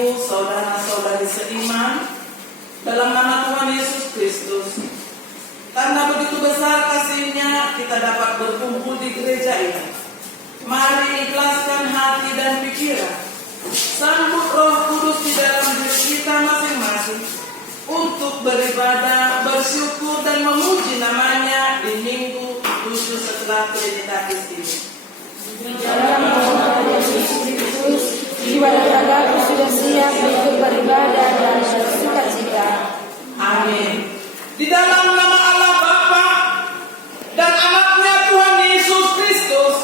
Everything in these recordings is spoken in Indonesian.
Ibu, saudara-saudari seiman, dalam nama Tuhan Yesus Kristus, karena begitu besar kasih-Nya kita dapat berkumpul di gereja ini. Mari ikhlaskan hati dan pikiran, sambut Roh Kudus di dalam diri kita masing-masing untuk beribadah, bersyukur dan memuji namanya di minggu 7 setelah Trinitatis ini. Dalam nama Yesus Kristus, jiwa dan ragaku sudah siap untuk beribadah dan bersukacita. Amin. Di dalam nama Allah Bapa dan Anaknya Tuhan Yesus Kristus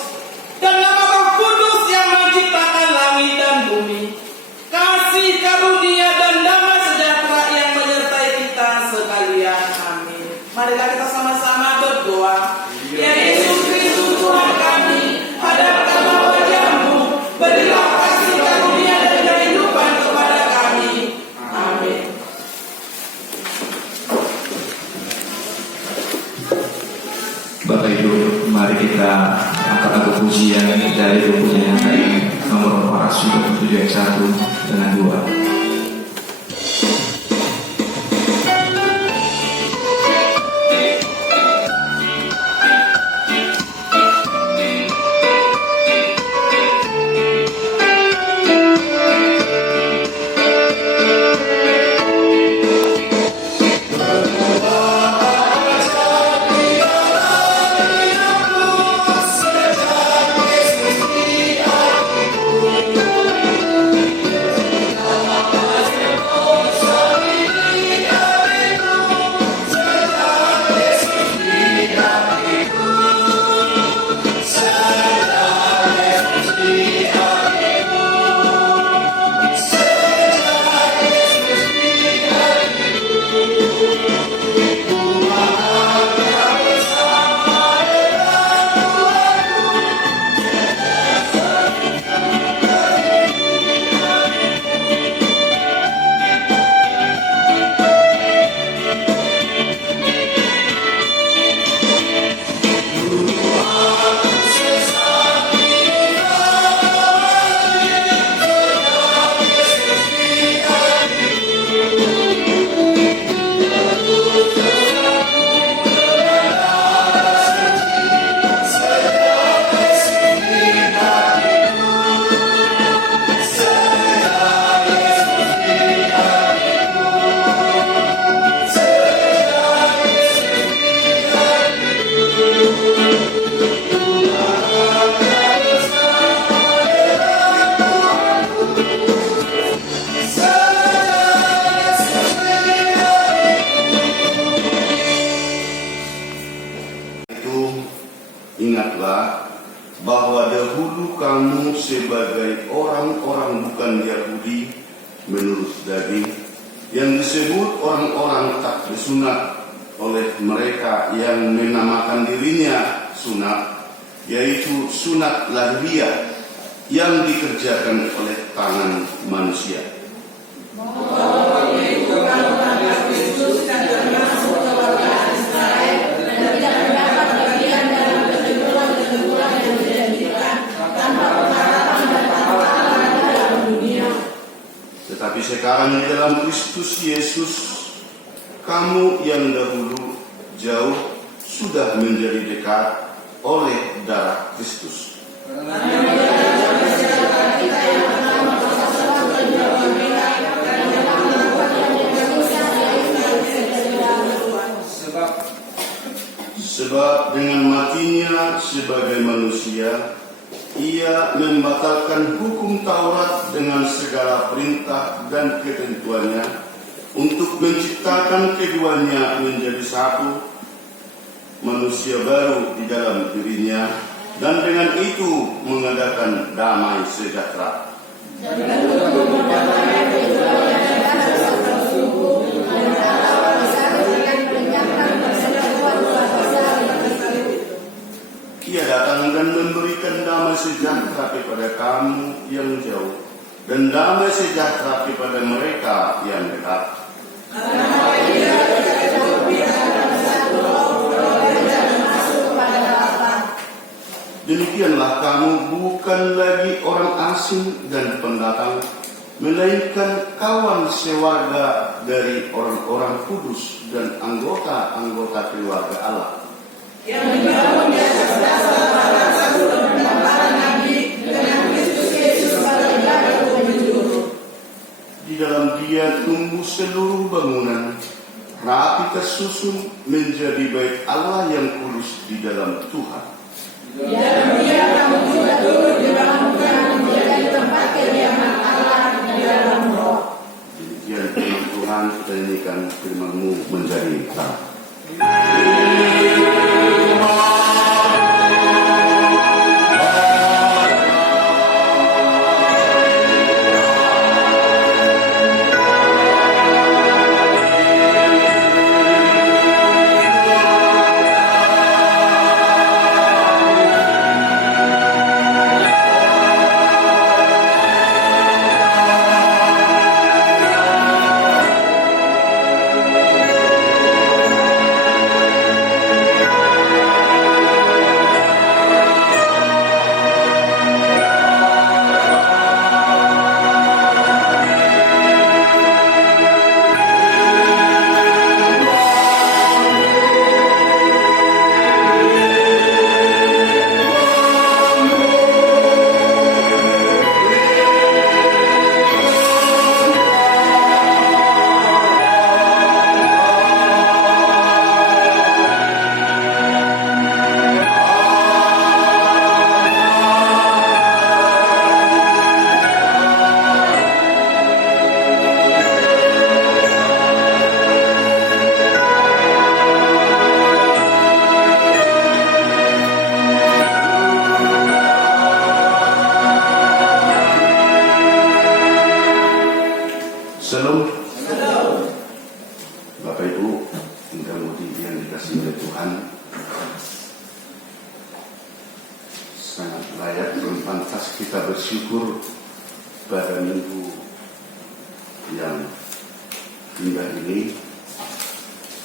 dan nama Roh Kudus yang menciptakan langit dan bumi, kasih karunia dan damai sejahtera yang menyertai kita sekalian. Amin. Marilah kita sama-sama berdoa. Ya Yesus Kristus Tuhan kami, hadapkanlah wajah-Mu, berilah kasih karunia dan kehidupan kepada kami. Amin. Bapak Ibu, mari kita angkat lagu pujian dari pujian yang tadi nomor Parasut 7 ayat 1 dengan 2. Ingatlah bahwa dahulu kamu sebagai orang-orang bukan Yahudi menurut daging, yang disebut orang-orang tak disunat oleh mereka yang menamakan dirinya sunat, yaitu sunat lahiriah yang dikerjakan oleh tangan manusia. Tetapi sekarang di dalam Kristus Yesus, kamu yang dahulu jauh sudah menjadi dekat oleh darah Kristus. Sebab dengan matinya sebagai manusia, ia membatalkan hukum Taurat dengan segala perintah dan ketentuannya untuk menciptakan keduanya menjadi satu manusia baru di dalam dirinya, dan dengan itu mengadakan damai sejahtera. Ia datang dan memberikan damai sejahtera kepada kamu yang jauh, dan damai sejahtera kepada mereka yang dekat. Demikianlah kamu bukan lagi orang asing dan pendatang, melainkan kawan sewarga dari orang-orang kudus dan anggota-anggota keluarga Allah. Yang dibangun di atas dasar para rasul dan para nabi dengan Kristus Yesus sebagai gagang penjuru. Di dalam Dia tumbuh seluruh bangunan, rapi tersusun menjadi bait Allah yang kudus di dalam Tuhan. Di dalam Dia kamu juga turut dibangunkan menjadi tempat kediaman Allah di dalam Roh. Demikian firman Tuhan, kita nyanyikan firman-Mu menjadi terang. Shalom. Bapak Ibu, mudah-mudahan yang dikasihi oleh Tuhan, sangat layak dan pantas kita bersyukur pada minggu yang indah ini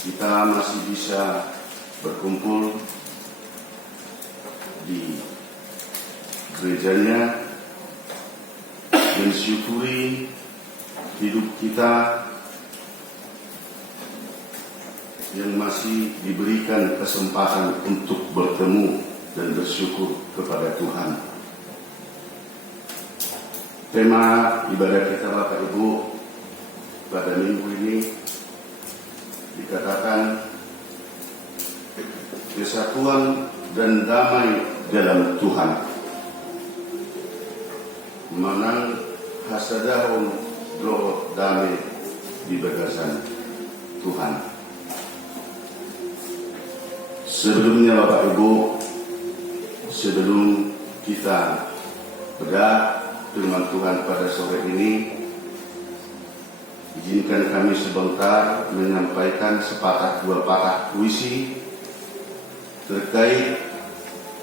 kita masih bisa berkumpul di gerejanya, mensyukuri hidup kita yang masih diberikan kesempatan untuk bertemu dan bersyukur kepada Tuhan. Tema ibadah kita Bapak Ibu pada minggu ini dikatakan kesatuan dan damai dalam Tuhan. Menang hasadahun roh damai di bagasan Tuhan. Sebelumnya Bapak Ibu, sebelum kita bedah firman Tuhan pada sore ini, izinkan kami sebentar menyampaikan sepatah dua patah puisi terkait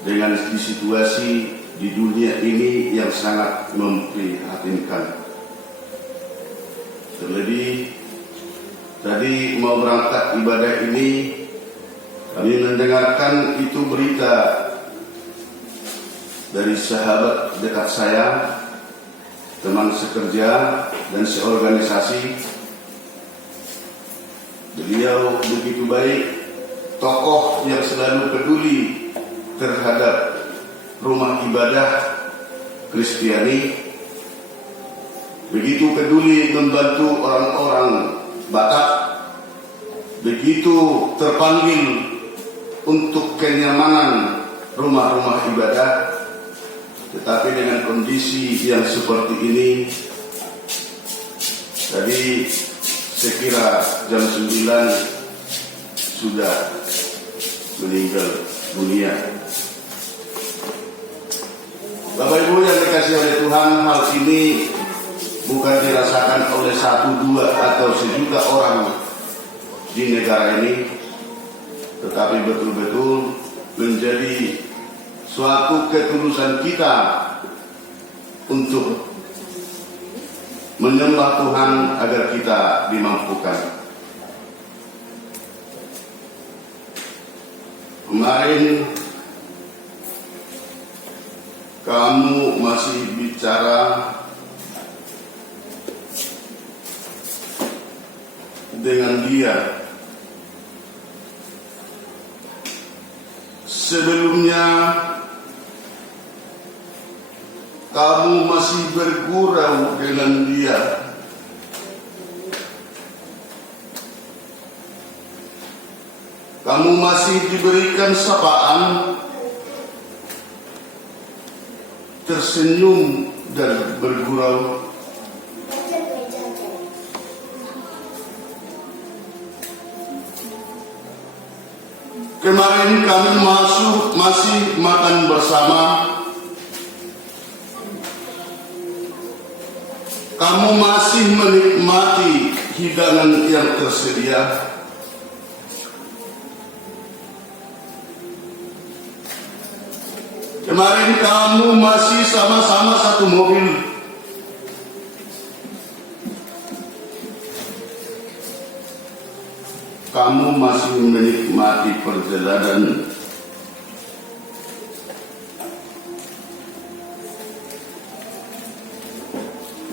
dengan situasi di dunia ini yang sangat memprihatinkan. Terlebih tadi mau berangkat ibadah ini, kami mendengarkan itu berita dari sahabat dekat saya, teman sekerja dan seorganisasi. Beliau begitu baik, tokoh yang selalu peduli terhadap rumah ibadah Kristiani, begitu peduli membantu orang-orang Batak, begitu terpanggil untuk kenyamanan rumah-rumah ibadah. Tetapi dengan kondisi yang seperti ini, tadi sekira jam 9 sudah meninggal dunia. Bapak Ibu yang dikasihi oleh Tuhan, hal ini bukan dirasakan oleh 1, 2 atau sejuta orang di negara ini, tetapi betul-betul menjadi suatu ketulusan kita untuk menyembah Tuhan agar kita dimampukan. Kemarin kamu masih bicara dengan Dia. Sebelumnya kamu masih bergurau dengan Dia. Kamu masih diberikan sapaan, tersenyum dan bergurau. Kemarin kami masih makan bersama. Kamu masih menikmati hidangan yang tersedia. Kemarin kamu masih sama-sama satu mobil. Kamu masih menikmati perjalanan.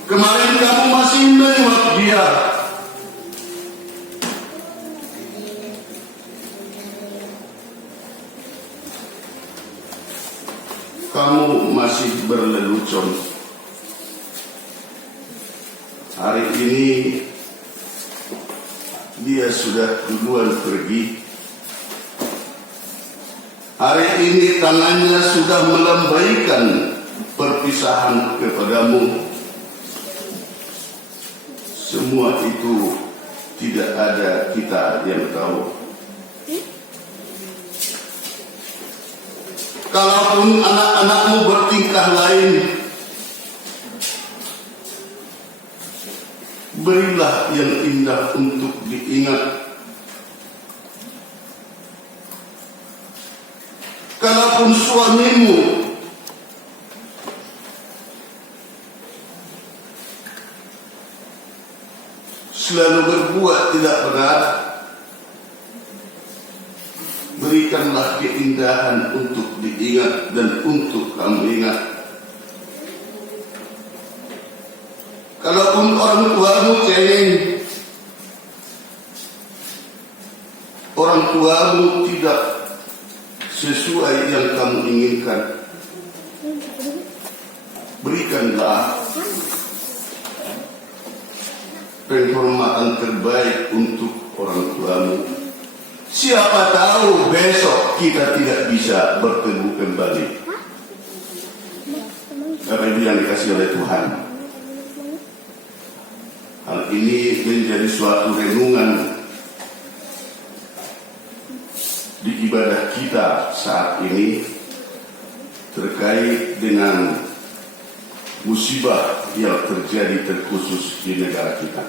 Kemarin kamu masih menengok Dia. Kamu masih berlelucon. Hari ini Dia sudah duluan pergi. Hari ini tangannya sudah melambaikan perpisahan kepadamu. Semua itu tidak ada kita yang tahu. Kalaupun anak-anakmu bertingkah lain, berilah yang indah untuk diingat. Kalaupun suamimu selalu berbuat tidak benar, berikanlah keindahan untuk diingat dan untuk kamu ingat. Kalaupun orang tuamu cengeng, orang tuamu tidak sesuai yang kamu inginkan, berikanlah penghormatan terbaik untuk orang tuamu. Siapa tahu besok kita tidak bisa bertemu kembali. Bapak Ibu yang dikasihi oleh Tuhan, hal ini menjadi suatu renungan di ibadah kita saat ini terkait dengan musibah yang terjadi terkhusus di negara kita.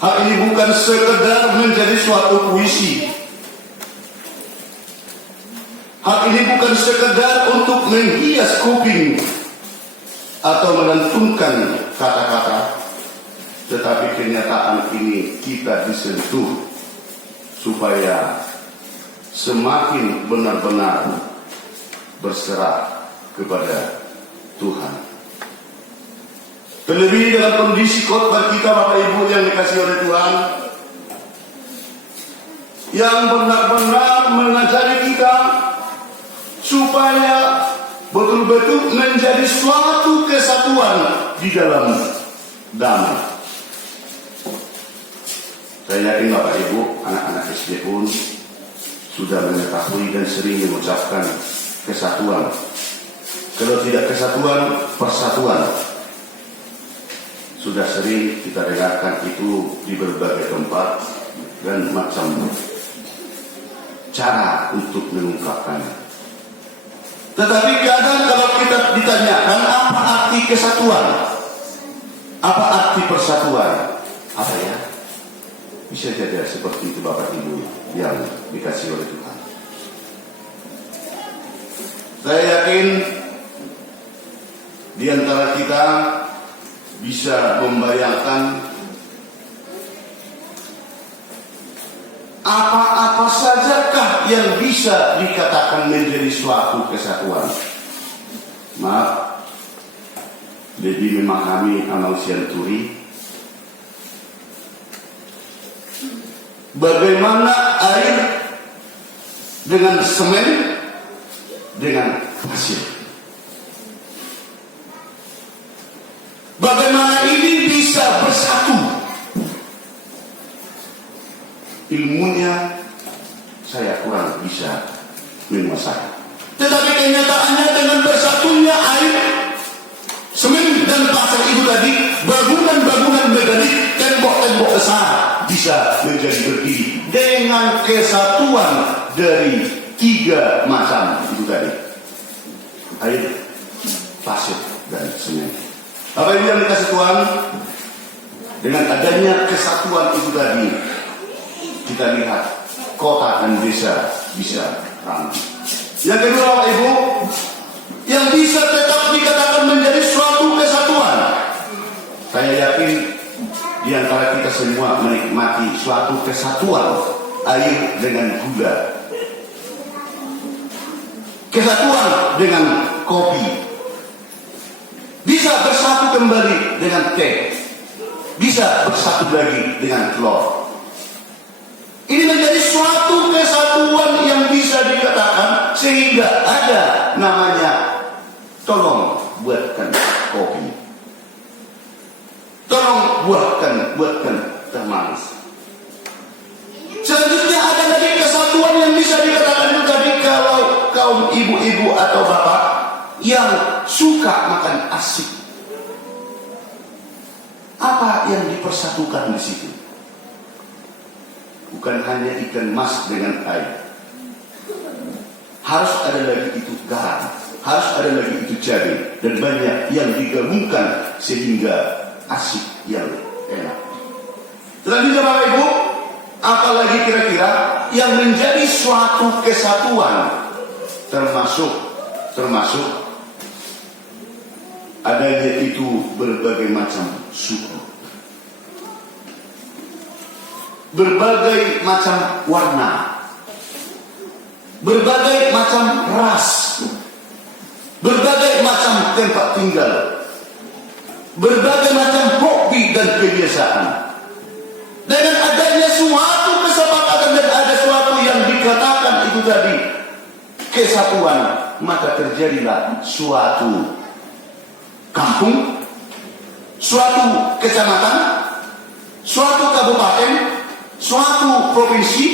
Hal ini bukan sekedar menjadi suatu puisi. Hal ini bukan sekedar untuk menghias kuping atau melantunkan kata-kata, tetapi kenyataan ini kita disentuh supaya semakin benar-benar berserah kepada Tuhan. Terlebih dalam kondisi khotbah kita, Bapak Ibu yang dikasihi oleh Tuhan, yang benar-benar mengajari kita supaya betul-betul menjadi suatu kesatuan di dalam damai. Saya yakin Bapak Ibu, anak-anak SD pun sudah mengetahui dan sering mengucapkan kesatuan. Kalau tidak kesatuan, persatuan. Sudah sering kita dengarkan itu di berbagai tempat dan macam cara untuk mengungkapkannya. Tetapi kadang kalau kita ditanyakan apa arti kesatuan, apa arti persatuan, apa ya? Bisa jadi seperti itu Bapak Ibu yang dikasihi oleh Tuhan. Saya yakin di antara kita bisa membayangkan apa-apa sajakah yang bisa dikatakan menjadi suatu kesatuan. Maaf, lebih memahami Amal Sianturi bagaimana air dengan semen dengan pasir. Bagaimana ini bisa bersatu? Ilmunya saya kurang bisa menguasai. Tetapi kenyataannya dengan bersatunya air, semen dan pasir itu tadi, bangunan-bangunan megalit, tembok-tembok besar bisa menjadi berdiri dengan kesatuan dari 3 macam itu tadi: air, pasir, dan semen. Bapak Ibu yang dikasih Tuhan, dengan adanya kesatuan itu tadi, kita lihat kota dan desa bisa ramai. Yang kedua, Bapak Ibu, yang bisa tetap dikatakan menjadi suatu kesatuan, saya yakin di antara kita semua menikmati suatu kesatuan air dengan gula, kesatuan dengan kopi, bisa bersatu kembali dengan teh, bisa bersatu lagi dengan telur. Ini menjadi suatu kesatuan yang bisa dikatakan, sehingga ada namanya, tolong buatkan kopi, tolong buatkan teh manis. Selanjutnya ada lagi kesatuan yang bisa dikatakan itu tadi, kalau kaum ibu-ibu atau bapak yang suka makan asin, apa yang dipersatukan di situ? Bukan hanya ikan mas dengan air, harus ada lagi itu garam, harus ada lagi itu cabai, dan banyak yang digabungkan sehingga asik yang enak. Selanjutnya Bapak Ibu, apalagi kira-kira yang menjadi suatu kesatuan, termasuk adanya itu berbagai macam suku, berbagai macam warna, berbagai macam ras, berbagai macam tempat tinggal, berbagai macam hobi dan kebiasaan. Dengan adanya suatu kesepakatan dan ada suatu yang dikatakan itu tadi kesatuan, maka terjadilah suatu kampung, suatu kecamatan, suatu kabupaten, suatu provinsi,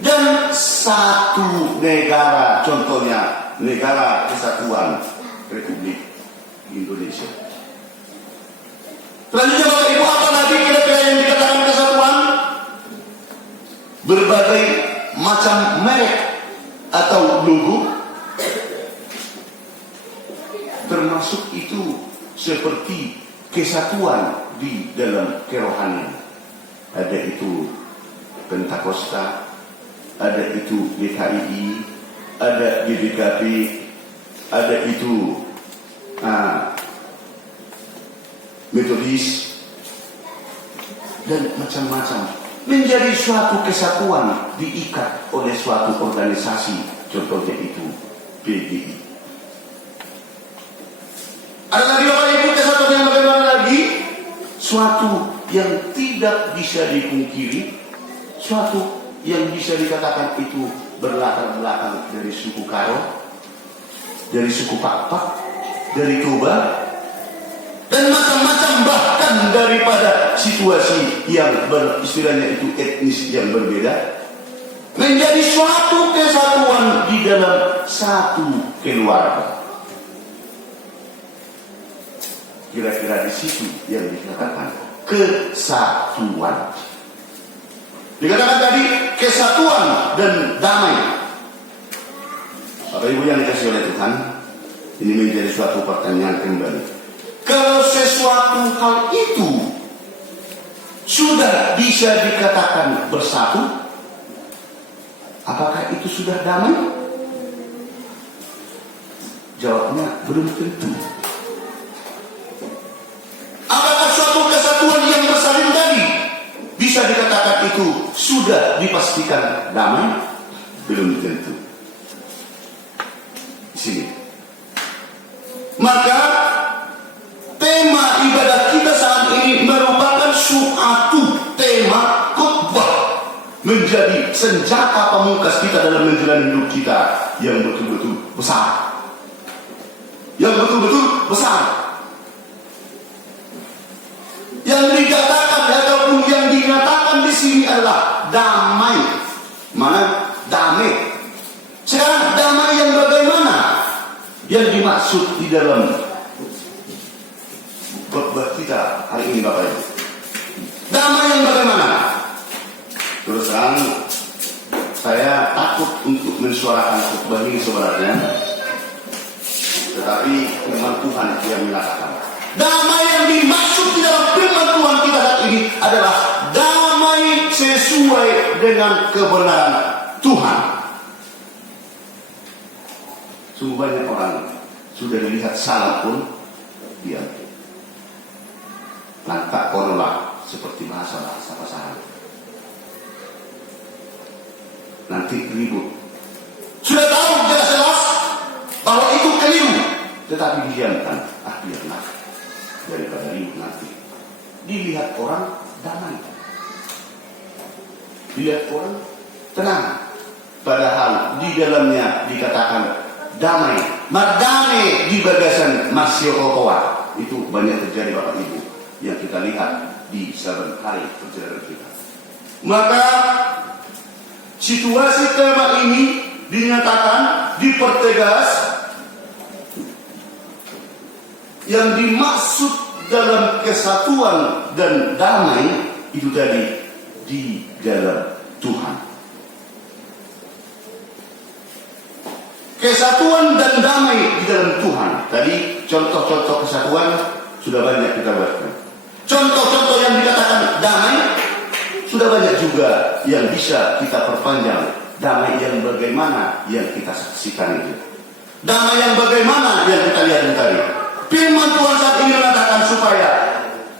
dan satu negara, contohnya Negara Kesatuan Republik Indonesia. Selanjutnya Bapak Ibu, apa lagi kira-kira yang dikatakan kesatuan? Berbagai macam merek atau logo, termasuk itu seperti kesatuan di dalam kerohanian. Ada itu Pentakosta, ada itu GKI, ada GBKP, ada itu Metodis, dan macam-macam. Menjadi suatu kesatuan diikat oleh suatu organisasi, contohnya itu PGI. Ada lagi Bapak Ibu kesatuan yang bagaimana lagi? Suatu yang tidak bisa dipungkiri, suatu yang bisa dikatakan itu berlatar belakang dari suku Karo, dari suku Pakpak, dari Toba, dan macam-macam, bahkan daripada situasi yang istilahnya itu etnis yang berbeda, menjadi suatu kesatuan di dalam satu keluarga. Kira-kira di situ yang dikatakan kesatuan. Dikatakan tadi kesatuan dan damai. Bapak Ibu yang dikasih oleh Tuhan, ini menjadi suatu pertanyaan kembali. Kalau sesuatu hal itu sudah bisa dikatakan bersatu, apakah itu sudah damai? Jawabnya belum tentu. Apakah suatu kesatuan yang bersalin tadi bisa dikatakan itu sudah dipastikan damai? Belum tentu. Di sini. Maka tema ibadah kita saat ini merupakan suatu tema khotbah menjadi senjata pamungkas kita dalam menjalani hidup kita yang betul-betul besar. Yang betul-betul besar. Yang dikatakan ataupun yang dinyatakan di sini adalah damai. Mana? Damai. Sekarang damai yang bagaimana? Yang dimaksud di dalam khotbah kita hari ini Bapak Ibu. Damai yang bagaimana? Terus terang saya takut untuk mensuarakan khotbah ini sebenarnya, tetapi firman Tuhan yang menyatakan damai yang dimaksud di dalam firman Tuhan kita saat ini adalah damai sesuai dengan kebenaran Tuhan. Sungguh banyak orang sudah dilihat salah pun diam. Langkah konolah seperti bahasa-bahasa pasaran. Nanti ribut. Sudah tahu jelas-jelas bahwa itu keliru, tetapi didiamkan. Biarlah, daripada ribut nanti. Dilihat orang damai, dilihat orang tenang, padahal di dalamnya dikatakan damai. Mardame di bagasan Masio Okoa. Itu banyak terjadi Bapak Ibu yang kita lihat di saban hari perjalanan kita. Maka situasi tema ini dinyatakan, dipertegas, yang dimaksud dalam kesatuan dan damai itu tadi di dalam Tuhan. Kesatuan dan damai di dalam Tuhan. Tadi contoh-contoh kesatuan sudah banyak kita bahas. Contoh-contoh yang dikatakan damai sudah banyak juga yang bisa kita perpanjang. Damai yang bagaimana yang kita saksikan itu. Damai yang bagaimana yang kita lihat tadi. Firman Tuhan saat ini mengatakan supaya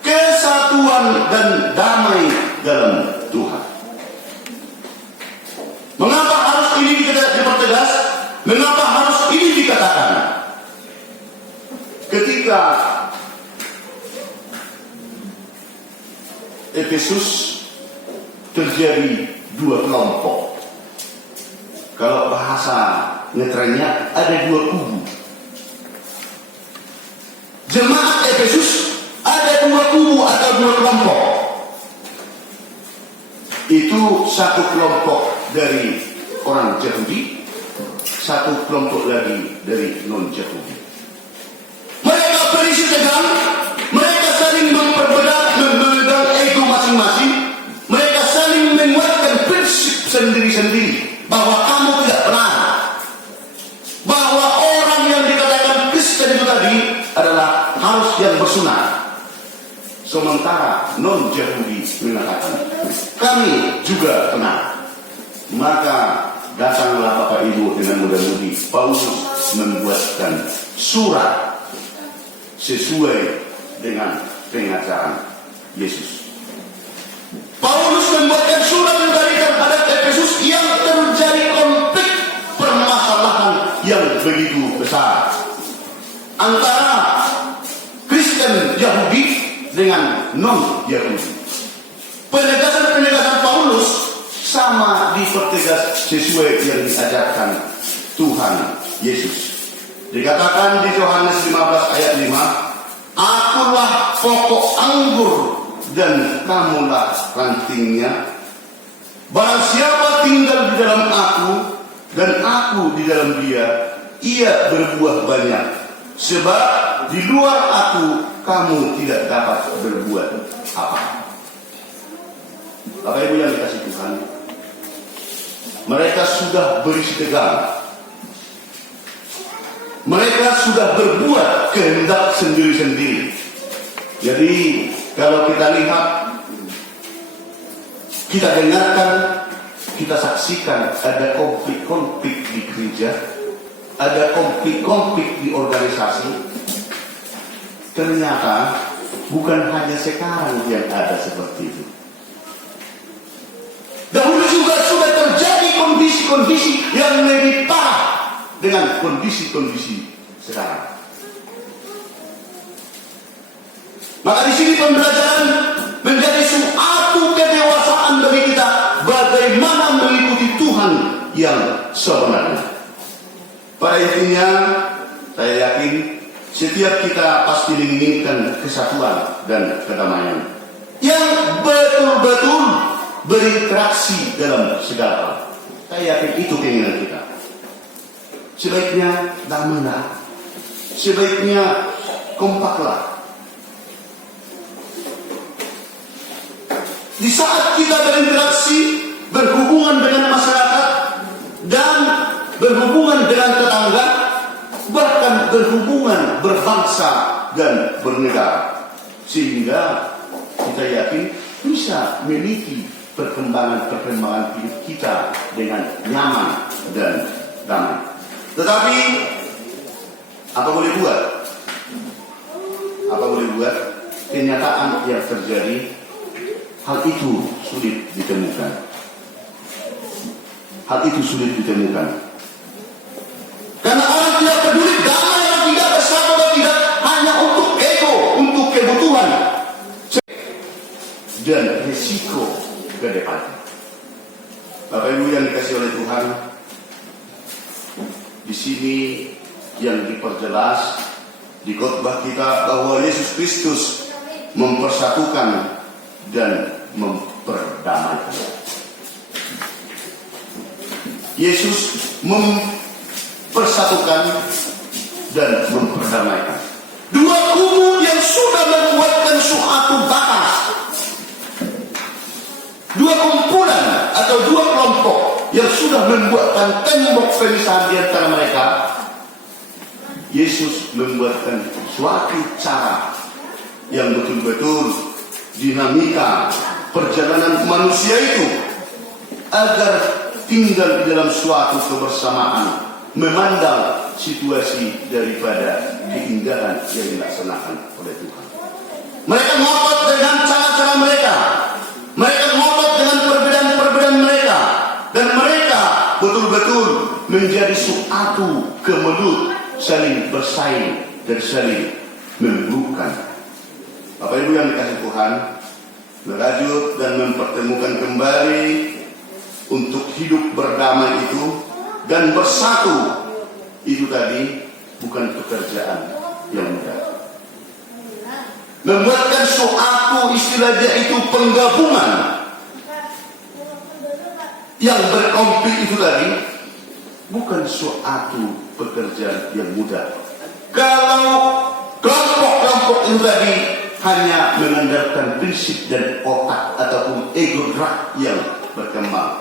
kesatuan dan damai dalam Tuhan. Mengapa harus ini dipertegas? Mengapa harus ini dikatakan? Ketika Efesus terjadi dua kelompok. Kalau bahasa netralnya ada dua kubu. Jemaat Efesus ada dua kubu atau dua kelompok. Itu satu kelompok dari orang Yahudi, satu kelompok lagi dari non-Yahudi. Mereka berisi tegang, mereka saling memperberat, memegang ego masing-masing, mereka saling menguatkan prinsip sendiri-sendiri bahwa kamu tidak benar, bahwa orang yang dikatakan Kristen itu tadi adalah harus yang bersunat. Sementara non-Yahudi mengatakan kami juga benar. Maka datanglah Bapak Ibu dengan mudah-mudi Paulus membuatkan surat sesuai dengan pengajaran Yesus. Paulus membuatkan surat memberikan pada Efesus yang terjadi konflik permasalahan yang begitu besar antara Kristen Yahudi dengan non-Yahudi. Penegasan-penegasan Paulus sama dipertegas sesuai yang diajarkan Tuhan Yesus. Dikatakan di Yohanes 15 ayat 5, akulah pokok anggur dan kamulah rantingnya. Barang siapa tinggal di dalam aku dan aku di dalam dia, ia berbuah banyak. Sebab di luar aku kamu tidak dapat berbuat apa. Bapak Ibu yang dikasih Tuhan, mereka sudah berisi tegang. Mereka sudah berbuat kehendak sendiri-sendiri. Jadi kalau kita lihat, kita dengarkan, kita saksikan ada konflik-konflik di gereja, ada konflik-konflik di organisasi. Ternyata bukan hanya sekarang yang ada seperti itu. Dahulu juga sudah terjadi kondisi-kondisi yang lebih parah dengan kondisi-kondisi sekarang. Maka di sini pembelajaran menjadi suatu kedewasaan bagi kita bagaimana yang sebenarnya. Pada intinya, saya yakin setiap kita pasti menginginkan kesatuan dan kedamaian yang betul-betul berinteraksi dalam segala hal. Saya yakin itu keinginan kita. Sebaiknya damailah, sebaiknya kompaklah. Di saat kita berinteraksi, berhubungan dengan masyarakat dan berhubungan dengan tetangga, bahkan berhubungan berbangsa dan bernegara, sehingga kita yakin bisa memiliki perkembangan hidup kita dengan nyaman dan damai. Tetapi apa boleh buat? Apa boleh buat? Kenyataan yang terjadi, hal itu sulit ditemukan. Hal itu sulit ditemukan. Karena orang tidak peduli damai atau tidak, bersatu atau tidak, hanya untuk ego, untuk kebutuhan dan risiko ke depan. Bapak Ibu yang dikasih oleh Tuhan, di sini yang diperjelas di khotbah kita bahwa Yesus Kristus mempersatukan dan memperdamaikan. Yesus mempersatukan dan memperdamaikan dua kubu yang sudah membuatkan suatu batas, dua kumpulan atau dua kelompok yang sudah membuatkan tembok pemisahan di antara mereka. Yesus membuatkan suatu cara yang betul-betul dinamika perjalanan manusia itu agar tinggal di dalam suatu kebersamaan, memandang situasi daripada keindahan yang dilaksanakan oleh Tuhan. Mereka ngotot dengan cara-cara mereka, mereka ngotot dengan perbedaan-perbedaan mereka, dan mereka betul-betul menjadi suatu kemelut, saling bersaing dan saling memburukan. Bapak Ibu yang dikasih Tuhan, merajut dan mempertemukan kembali untuk hidup berdamai itu dan bersatu itu tadi bukan pekerjaan yang mudah. Membuatkan suatu istilahnya itu penggabungan yang berkonflik itu tadi bukan suatu pekerjaan yang mudah. Kalau kelompok-kelompok itu tadi hanya mengandalkan prinsip dan otak ataupun ego gerak yang berkembang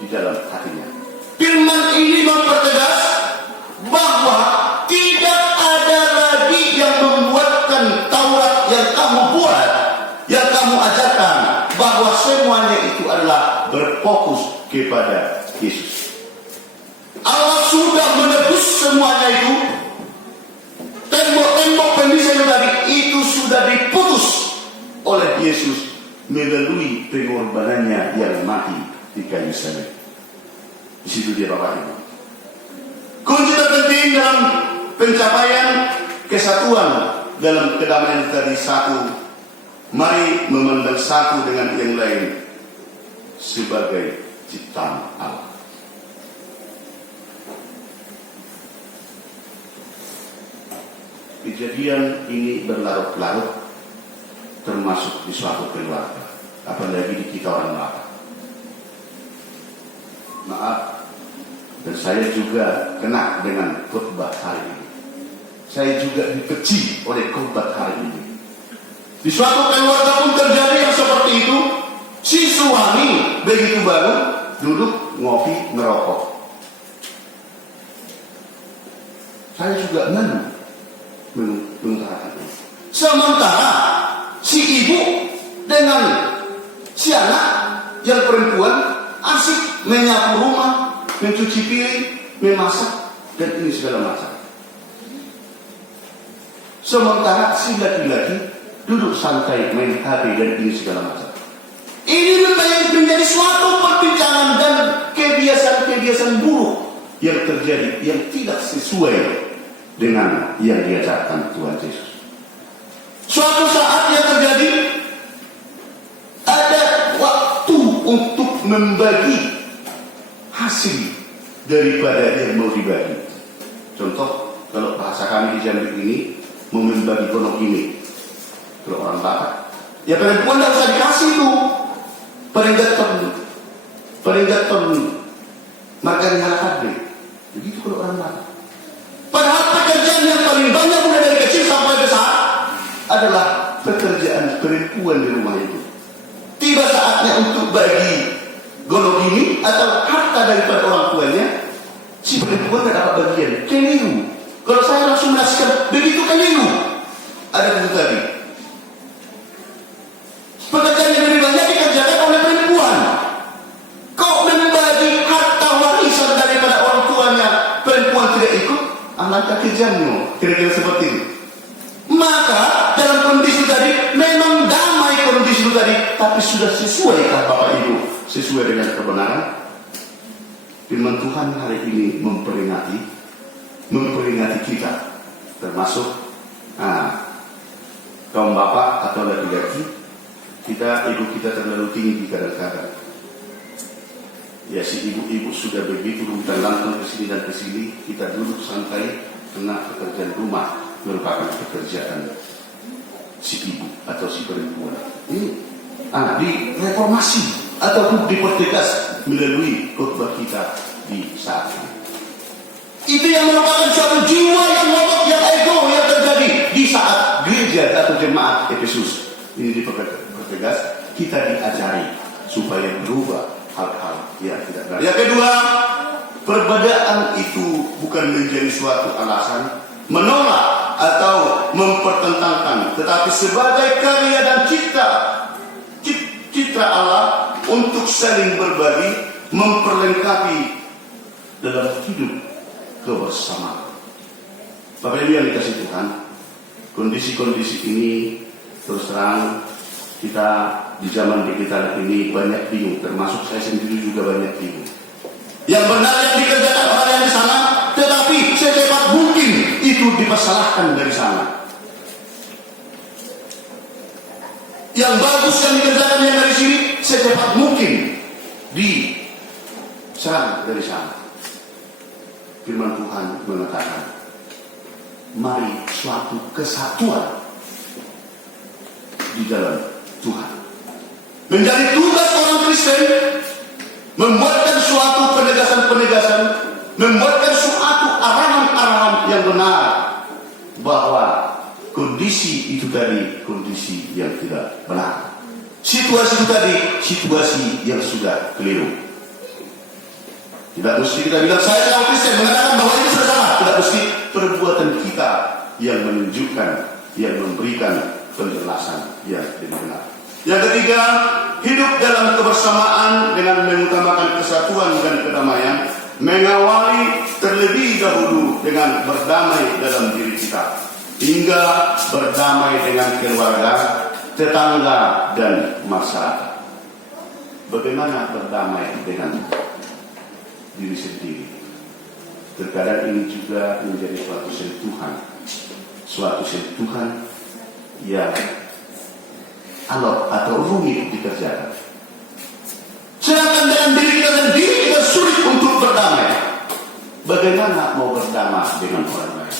di dalam hatinya. Firman ini mempertegas bahwa tidak ada lagi yang membuatkan Taurat yang kamu buat, yang kamu ajarkan, bahwa semuanya itu adalah berfokus kepada Yesus. Allah sudah menebus semuanya itu. Tembok-tembok pemisah tadi itu sudah diputus oleh Yesus melalui pengorbanannya yang mati di kayu salib. Di situ dia Bapak Ibu. Kunci terpenting dalam pencapaian kesatuan dalam kedamaian tadi satu. Mari memandang satu dengan yang lain sebagai ciptaan Allah. Kejadian ini berlarut-larut, termasuk di suatu keluarga, apalagi di kita orang Batak. Maaf, dan saya juga kena dengan khotbah hari ini. Saya juga dipeci oleh khotbah hari ini. Di suatu keluarga pun terjadi yang seperti itu. Si suami begitu baru duduk ngopi ngerokok. Saya juga mengutarakan itu. Sementara si ibu dengan si anak yang perempuan asik menyapu rumah, mencuci piring, memasak, dan ini segala macam. Sementara si laki-laki duduk santai main HP dan ini segala macam. Ini menjadi suatu perbincangan dan kebiasaan-kebiasaan buruk yang terjadi, yang tidak sesuai dengan yang diajarkan Tuhan Yesus. Suatu saat yang terjadi, ada waktu untuk membagi hasil daripada yang mau dibagi. Contoh, kalau bahasa kami di Jambi ini, mau membagi gonok ini. Kalau orang Batak, ya perempuan tidak usah dikasih itu. Peringatan margani halakat. Begitu kalau orang Batak. Padahal pekerjaan yang paling banyak mulai dari kecil sampai besar adalah pekerjaan perempuan di rumah itu. Tiba saatnya untuk bagi gonok ini atau harta daripada orang tuanya, si perempuan tidak dapat bagian. Keliru. Kalau saya langsung menasihatkan, begitu keliru. Ada itu tadi. Pekerjaan yang lebih banyak dikerjakan oleh perempuan. Kau membagi harta warisan daripada orang tuanya, perempuan tidak ikut, alangkah kejamnya. Kira-kira seperti itu. Maka dalam kondisi tadi memang damai kondisi itu tadi, tapi sudah sesuaikah Bapak Ibu sesuai dengan kebenaran? Firman Tuhan hari ini memperingati kita, termasuk kaum bapak atau laki-laki. Ibu kita terlalu tinggi kadang-kadang. Ya, si ibu-ibu sudah begitu luntang-lantung ke sini dan ke sini, kita duduk santai karena pekerjaan rumah merupakan pekerjaan si ibu atau si perempuan. Ini direformasi ataupun dipertegas melalui khotbah kita di saat ini. Itu yang merupakan suatu jiwa yang ngotot, yang ego yang terjadi di saat gereja atau jemaat Efesus ini dipertegas. Kita diajari supaya berubah hal-hal yang tidak benar. Yang kedua, perbedaan itu bukan menjadi suatu alasan menolak atau mempertentangkan, tetapi sebagai karya dan cipta Allah untuk saling berbagi, memperlengkapi dalam hidup kebersamaan. Bapak Ibu yang dikasih Tuhan, kondisi-kondisi ini terus terang kita di zaman digital ini banyak bingung, termasuk saya sendiri juga banyak bingung. Yang benar yang dikerjakan orang yang di sana, tetapi secepat mungkin itu dipersalahkan dari sana. Yang bagus yang dikerjakan yang dari sini, secepat mungkin diserang dari sana. Firman Tuhan mengatakan, mari suatu kesatuan di dalam Tuhan. Menjadi tugas orang Kristen, membuatkan suatu penegasan-penegasan, membuatkan suatu arahan-arahan yang benar, bahwa kondisi itu tadi kondisi yang tidak benar. Situasi itu tadi situasi yang sudah keliru. Tidak mesti kita bilang saya orang Kristen mengatakan bahwa itu sudah salah. Tidak mesti perbuatan kita yang menunjukkan, yang memberikan penjelasan yang benar. Yang ketiga, hidup dalam kebersamaan dengan mengutamakan kesatuan dan kedamaian, mengawali terlebih dahulu dengan berdamai dalam diri kita, hingga berdamai dengan keluarga, tetangga, dan masyarakat. Bagaimana berdamai dengan diri sendiri? Terkadang ini juga menjadi suatu sentuhan yang alot atau rumit dikerjakan. Sedangkan dengan diri kita sendiri kita sulit untuk berdamai. Bagaimana mau berdamai dengan orang lain?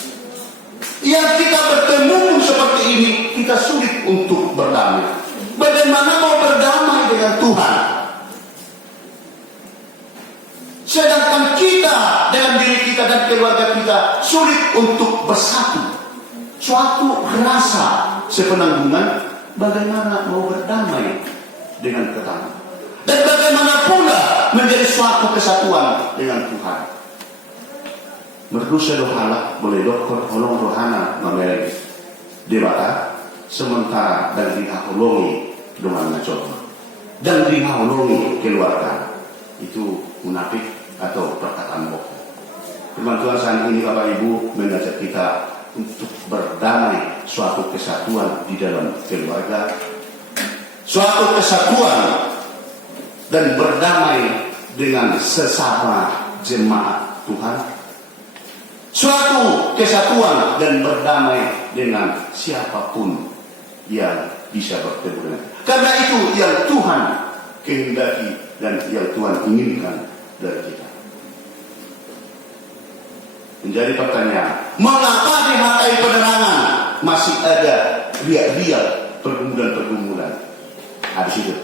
Yang kita bertemu seperti ini, kita sulit untuk berdamai. Bagaimana mau berdamai dengan Tuhan? Sedangkan kita dengan diri kita dan keluarga kita sulit untuk bersatu. Suatu rasa sepenanggungan. Bagaimana mau berdamai dengan tetangga? Dan bagaimana pula menjadi suatu kesatuan dengan Tuhan? Merdusa dohala boleh dokter holong rohana memilih dewata, sementara dan dihaholongi dengan mencoba dan dihaholongi keluarga itu munafik atau perkataan bohong. Firman Tuhan saat ini Bapak Ibu mengajak kita untuk berdamai, suatu kesatuan di dalam keluarga, suatu kesatuan dan berdamai dengan sesama jemaat Tuhan, suatu kesatuan dan berdamai dengan siapapun yang bisa bertemu dengan. Karena itu yang Tuhan kehendaki dan yang Tuhan inginkan dari kita. menjadi pertanyaan, mengapa di HKI Penerangan masih ada riak-riak pergumulan-pergumulan? Di situ.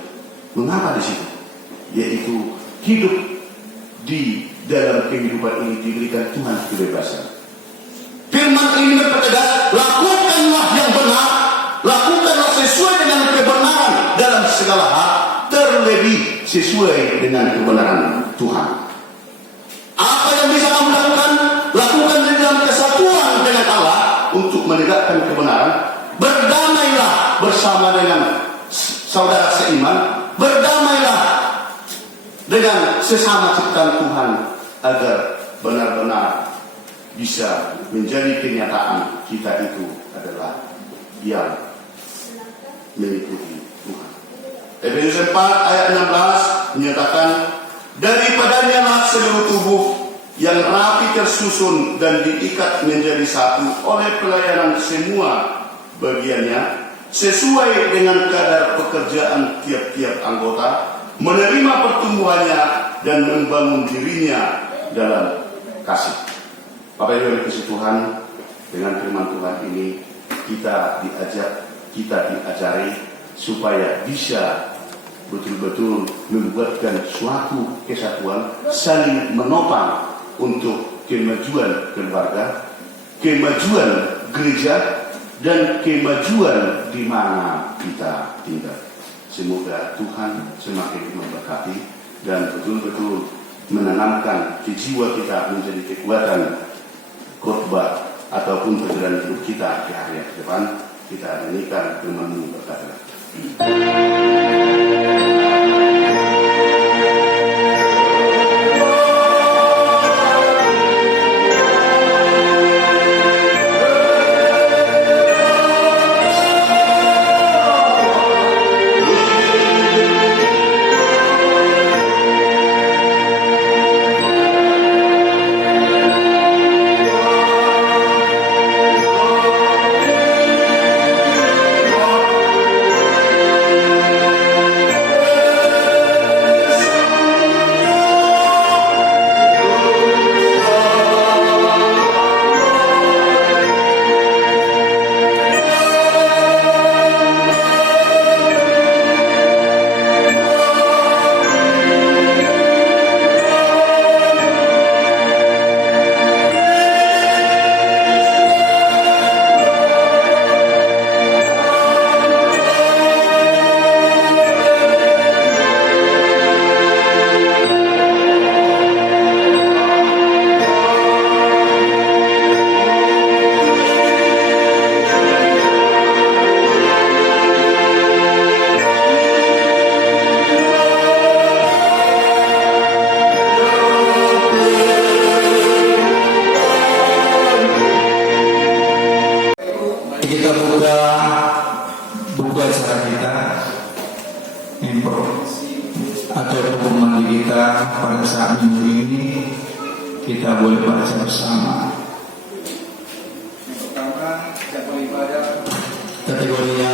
Mengapa di situ? Yaitu hidup di dalam kehidupan ini diberikan Tuhan kebebasan. Firman ini berkata, lakukanlah yang benar, lakukanlah sesuai dengan kebenaran dalam segala hal, terlebih sesuai dengan kebenaran Tuhan. Apa yang bisa kamu lakukan? Lakukan di dalam kesatuan dengan Allah untuk menegakkan kebenaran. Berdamailah bersama dengan saudara seiman, berdamailah dengan sesama ciptaan Tuhan agar benar-benar bisa menjadi kenyataan kita itu adalah yang mengikuti Tuhan. Efesus 4 ayat 16 menyatakan, daripadanya lah seluruh tubuh yang rapi tersusun dan diikat menjadi satu oleh pelayanan semua bagiannya sesuai dengan kadar pekerjaan tiap-tiap anggota, menerima pertumbuhannya dan membangun dirinya dalam kasih. Bapak Ibu yang dikasihi Tuhan, dengan firman Tuhan ini kita diajari supaya bisa betul-betul membuatkan suatu kesatuan, saling menopang untuk kemajuan keluarga, kemajuan gereja, dan kemajuan di mana kita tinggal. Semoga Tuhan semakin memberkati dan betul-betul menanamkan di jiwa kita menjadi kekuatan khotbah ataupun perjalanan hidup kita di hari yang depan. Kita nyanyikan firman-Mu berkata. Kita boleh baca bersama. Yang pertama, jadwal ibadah Kategorinya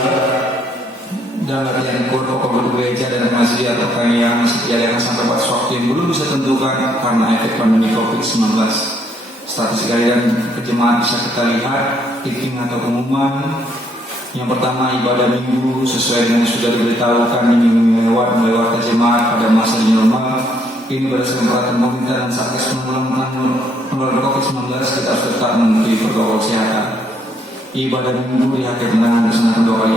dan latihan pokok gereja dan masjid atau yang masih diadakan sampai batas waktu yang belum bisa tentukan karena efek pandemi COVID-19. Status dan kejemaat bisa kita lihat tiking atau pengumuman. Yang pertama, ibadah minggu sesuai dengan sudah diberitahukan di minggu mulai waktu jemaat pada masa normal. Ini berdasarkan peraturan pemerintah dan Satgas penularan COVID-19, kita harus tetap mengikuti protokol kesehatan. Ibadah minggu di HKI Penerangan dilaksanakan 2 kali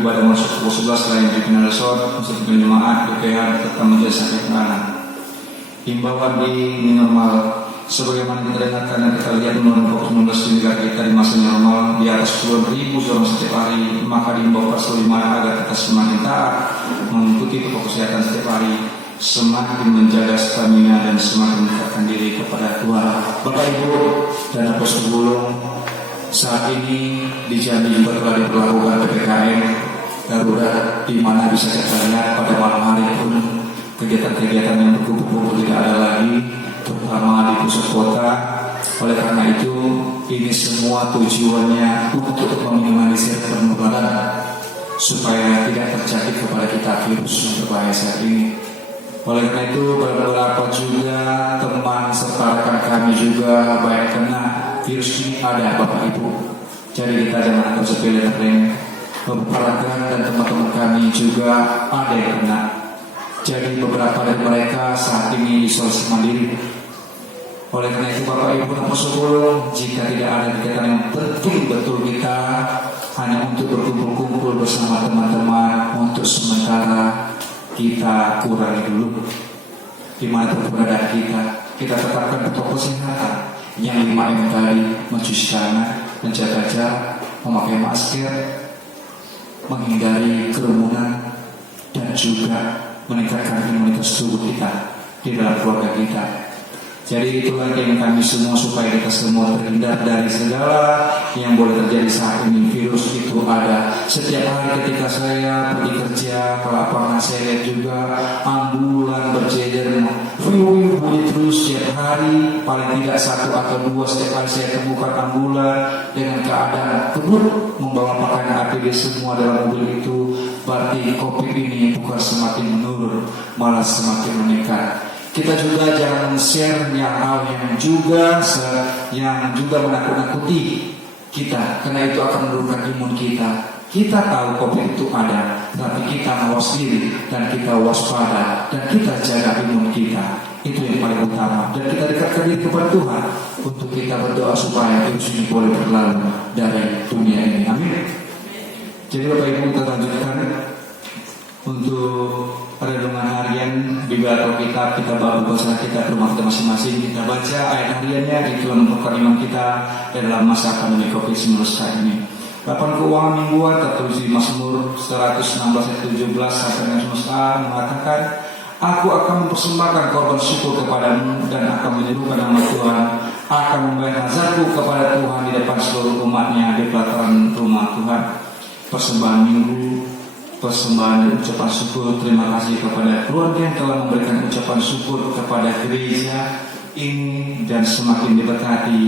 ibadah masuk pukul 11 selain pimpinan resort, untuk jemaat, DPH, tetap menjadi HKI Penerangan. Himbauan di normal, sebagaimana kita dengarkan dan kita lihat penularan COVID-19 di negara kita di masa normal di atas puluhan ribu orang setiap hari, maka dihimbau pasal 5 agar kita semakin taat mengikuti protokol kesehatan setiap hari, semakin menjaga stamina dan semakin mendekatkan diri kepada Tuhan. Bapak Ibu dan Apostol Bulung, saat ini di Jambi juga telah diberlakukan PPKM darurat, di mana bisa kita lihat pada malam hari pun kegiatan-kegiatan yang berkumpul tidak ada lagi, terutama di pusat kota. Oleh karena itu, ini semua tujuannya untuk meminimalisir penularan supaya tidak terjadi kepada kita virus yang berbahaya saat ini. Oleh karena itu beberapa juga teman serta rekan kami juga banyak kena virus ini ada Bapak Ibu. Jadi kita jangan anggap sepele remeh. Beberapa rekan dan teman-teman kami juga ada yang kena. Jadi beberapa dari mereka saat ini isolasi mandiri. Oleh karena itu Bapak Ibu nomor 10, jika tidak ada kegiatan yang penting betul kita hanya untuk berkumpul-kumpul bersama teman-teman untuk sementara kita kurangi dulu. Di mana keberadaan kita tetapkan protokol kesehatan yang 5M tadi, mencuci tangan, menjaga jarak, memakai masker, menghindari kerumunan, dan juga meningkatkan imunitas tubuh kita di dalam keluarga kita. Jadi itulah yang kami semua supaya kita semua terhindar dari segala yang boleh terjadi saat ini. Virus itu ada. Setiap hari ketika saya pergi kerja ke lapangan, saya lihat juga ambulan berjejer, bunyi terus setiap hari. Paling tidak 1 atau 2 setiap hari saya temukan ambulan dengan keadaan penuh membawa pakaian APD semua dalam mobil itu. Berarti COVID ini bukan semakin menurun, malah semakin meningkat. Kita juga jangan share hal yang juga menakut-nakuti kita, karena itu akan menurunkan imun kita. Kita tahu COVID itu ada, tapi kita mawas diri dan kita waspada dan kita jaga imun kita. Itu yang paling utama. Dan kita dekatkan diri kepada Tuhan untuk kita berdoa supaya virus ini boleh berlalu dari dunia ini. Amin. Jadi Bapak Ibu, kita lanjutkan untuk renungan harian di belakang kita bawa bahasa kita ke rumah kita masing-masing. Kita baca ayat hariannya, itu menentukan iman kita dalam masa pandemi COVID-19 saat ini. Laporan keuangan mingguan tertulis di Mazmur 116 ayat 17 sampai 19a mengatakan, Aku akan mempersembahkan korban syukur kepadamu dan akan menyerukan nama Tuhan, akan membayar nazarku kepada Tuhan di depan seluruh umatnya di pelataran rumah Tuhan. Persembahan minggu, persembahan ucapan syukur, terima kasih kepada keluarga yang telah memberikan ucapan syukur kepada gereja ini dan semakin diberkati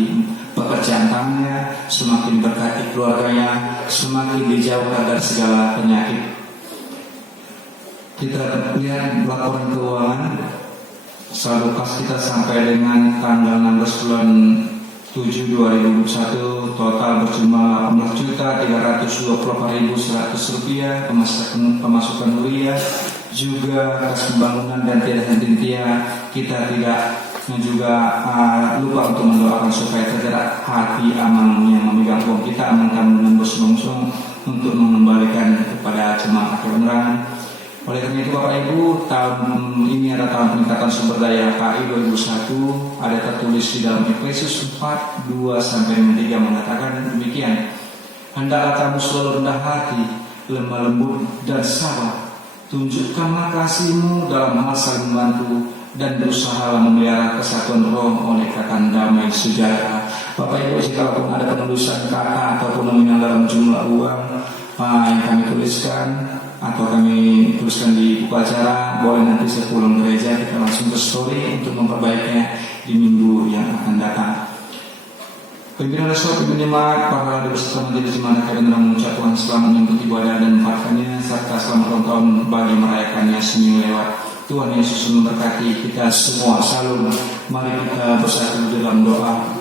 pekerjaan tangannya, semakin berkati keluarganya, semakin dijauhkan dari segala penyakit. Kita lihat laporan keuangan saldo kas kita sampai dengan tanggal 16 bulan 7 2021 total berjumlah 18.324.100 rupiah. Pemasukan mulia juga kas pembangunan dan tidak henti-hentinya. Kita tidak juga lupa untuk mendoakan supaya tergerak hati amal yang memegang uang kita, amankan dengan bersungsung untuk mengembalikan kepada jemaat kebenaran. Oleh karena itu Bapak Ibu, tahun ini adalah tahun peningkatan sumber daya KI 2001. Ada tertulis di dalam Efesus 4, 2-3 mengatakan demikian. Hendaklah kamu selalu rendah hati, lemah lembut dan sabar. Tunjukkanlah kasihmu dalam hal saling membantu dan berusahalah memelihara kesatuan roh oleh ikatan damai sejahtera. Bapak Ibu, jika ada penulisan kata ataupun nominal dalam jumlah uang yang kami tuliskan atau kami tuliskan di buku acara, boleh nanti sepulang gereja kita langsung ke story untuk memperbaikinya di minggu yang akan datang. Pimpinan resort, pimpinan jemaat, para rakyat beserta menjadi jemaat kebenaran mengucap Tuhan selamat menyambut ibadah dan manfaatkannya serta selamat ulang tahun bagi merayakannya seminggu lewat. Tuhan Yesus memberkati kita semua. Salam. Mari kita bersatu dalam doa.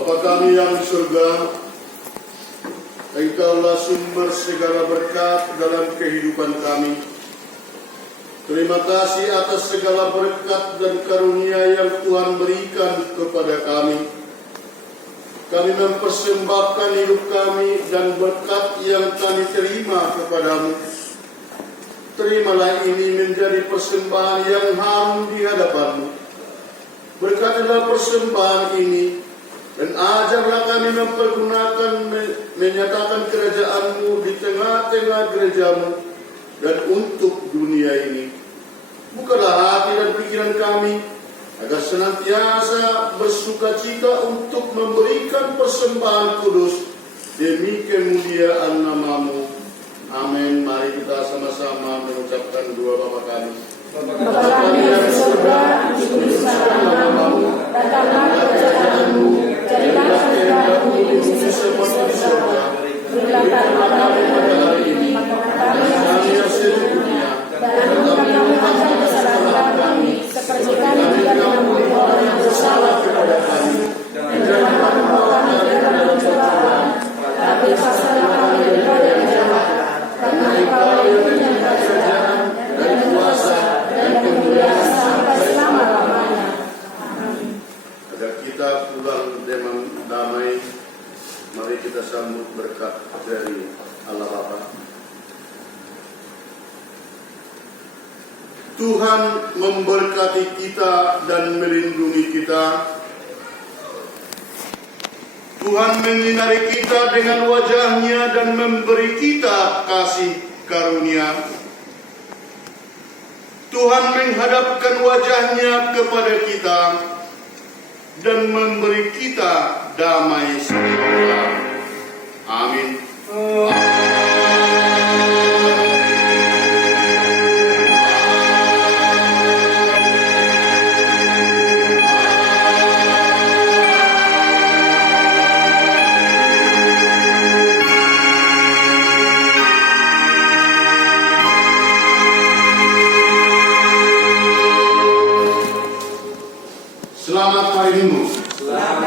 Bapa kami yang di surga, Engkaulah sumber segala berkat dalam kehidupan kami. Terima kasih atas segala berkat dan karunia yang Tuhan berikan kepada kami. Kami mempersembahkan hidup kami dan berkat yang kami terima kepadamu. Terimalah ini menjadi persembahan yang harum di hadapanmu. Berkatilah persembahan ini, dan ajarlah kami mempergunakan menyatakan kerajaan-Mu di tengah-tengah gereja-Mu dan untuk dunia ini. Bukalah hati dan pikiran kami agar senantiasa bersukacita untuk memberikan persembahan kudus demi kemuliaan nama-Mu. Amin. Mari kita sama-sama mengucapkan doa Bapa kami. Bapa kami yang di surga, dikuduskanlah namamu, datanglah kerajaanmu, jadilah kehendakmu di bumi seperti di surga. Berilah kami pada hari ini makanan kami yang secukupnya, dan ampuni kami kesalahan kami, seperti kami juga mengampuni orang yang bersalah kepada kami. Dan janganlah membawa kami ke dalam pencobaan, tapi bebaskanlah kami daripada yang jahat. Karena Engkau yang punya kerajaan dan kuasa dan kemuliaan sampai selama-lamanya. Amin. Agar kita pulang dengan damai, mari kita sambut berkat dari Allah Bapa. Tuhan memberkati kita dan melindungi kita. Tuhan menyinari kita dengan wajah-Nya dan memberi kita kasih karunia. Tuhan menghadapkan wajah-Nya kepada kita dan memberi kita damai sejahtera. Amin. Selamat hari Minggu.